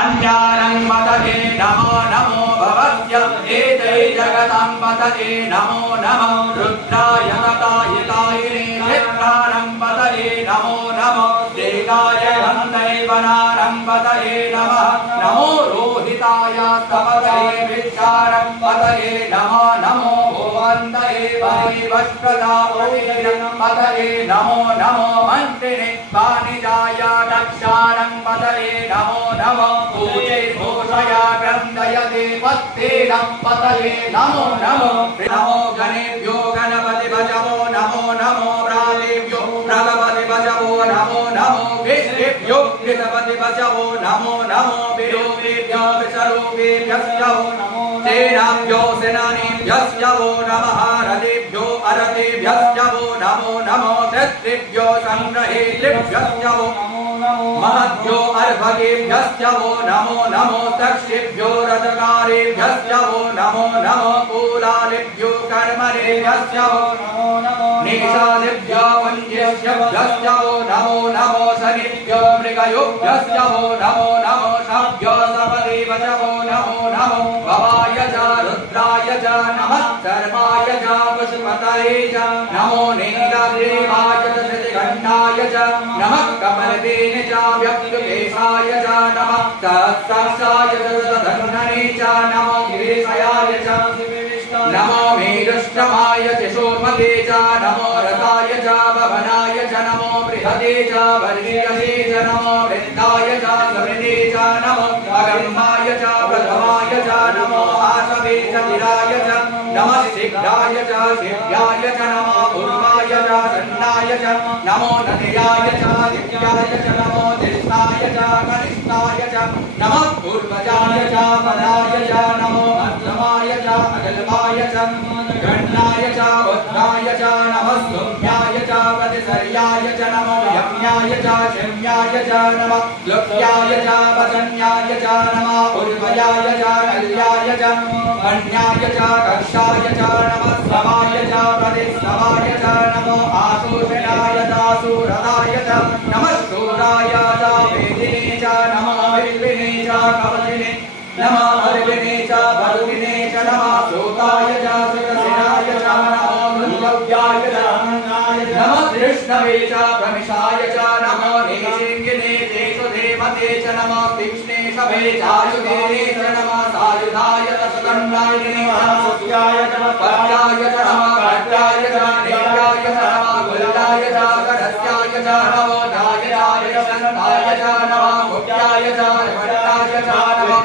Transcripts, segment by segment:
अन्यानं पतये नमो नमो भवत्य एतै जगतं पतये नमो नमो रुद्राय ततायितायिने क्षेत्राणं पतये नमो नमो देगाय हन्तैवनानं पतये नमः नमो रोहिताय तपतये विद्यारं पतये नमो नमो भुवन्तये परिवष्ट्रदावतीरं पतये नमो नमो मन्त्रिणे वाणिजाय दक्षाणं पतये नमो नमो पूजे घोषया ग्रन्थयते पत्तेनं पतये नमो नमो नमो गणेभ्यो गणपति भजवो नमो नमो प्रादेभ्यो प्रगपति भजवो नमो नमो विष्णुभ्यो कृतपति भजवो नमो नमो विरूपेभ्यो विसरूपेभ्यो नमो सेनाभ्यो सेनानीभ्यो नमः रथेभ्यो अरथेभ्यो नमो नमो शत्रुभ्यो संग्रहेभ्यो महद्भ्यो अर्भगेभ्यो नमो नमो दक्षिभ्यो रथकारेभ्यो नमो नमो कूलालिभ्यो कर्मणेभ्यो नमो नमो निषादिभ्यो वन्येभ्यो नमो नमो शनिभ्यो मृगयोभ्यो नमो नमो शाभ्यो सपदेवचवो नमो नमो भवाय च रुद्राय च नमः सर्वाय च पशुपतये च नमो नीलग्रीवाय च शशिखण्डाय च नमः कमलवेने च व्यक्तकेशाय च नमः सहस्राक्षाय च धन्वने च नमो गिरीशयाय च नमो मेरुष्टमाय च सोमके च नमो रथाय च भवनाय च नमो बृहते च वर्षीयसे च नमो वृन्दाय च समृते च नमो अगम्माय च प्रथमाय च नमो आसवे च धीराय च नमः शीघ्राय च शिव्याय च नमो पूर्वाय च सन्नाय च नमो नदयाय च दिव्याय च नमो दिष्टाय च कनिष्ठाय च नमः पूर्वजाय च पदाय च नमो मध्यमाय च अगल्भाय च गण्डाय च बुद्धाय च नमः सौम्याय च प्रतिसर्याय च नमो यम्याय च शम्याय च नमः लुप्याय च वचन्याय च नमः पूर्वयाय च कल्याय च अन्याय च कक्षाय च नमः समाय च प्रतिसमाय च नमो आशोषणाय च सूरदाय च नमः शूराय च वेदिने च नमः विल्विने च कवलिने नमः अर्विने च भरुविने च नमः शोकाय च सुरसिराय च नमो मृगव्याय च नमः कृष्णवे च प्रमिषाय च नमो नेशिङ्गिने देशुधेमते च नमः तीक्ष्णेशवे चायुधेने च नमः सायुधाय च सुगन्धायिने सुत्याय च पत्याय च नमः पत्याय च नेत्याय च नमः गुल्लाय च करस्याय च नमो दायराय च सन्धाय च नमः मुक्त्याय च वट्टाय च नमः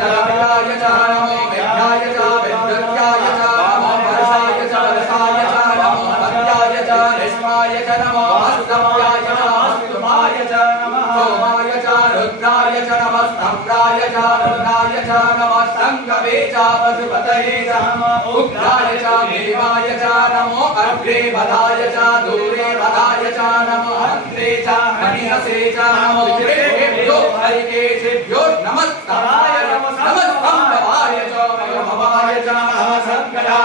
जलविदाय च नमो विद्याय च विद्युत्याय च नमो वर्षाय च वर्षाय च नमो पत्याय च निष्माय च नमो हस्तव्याय च हस्तुमाय च नमः सोमाय च रुद्राय च नमः स्तम्भ्राय च रुद्राय च नमः संगवे च पशुपतये च नमः उग्राय च देवाय च नमो अग्रे वधाय च दूरे वधाय च नमो हन्त्रे च हनिहसे च नमो विजयेभ्यो हरिकेशेभ्यो नमस्काराय नमः स्तम्भवाय च भवाय च नमः संकटाय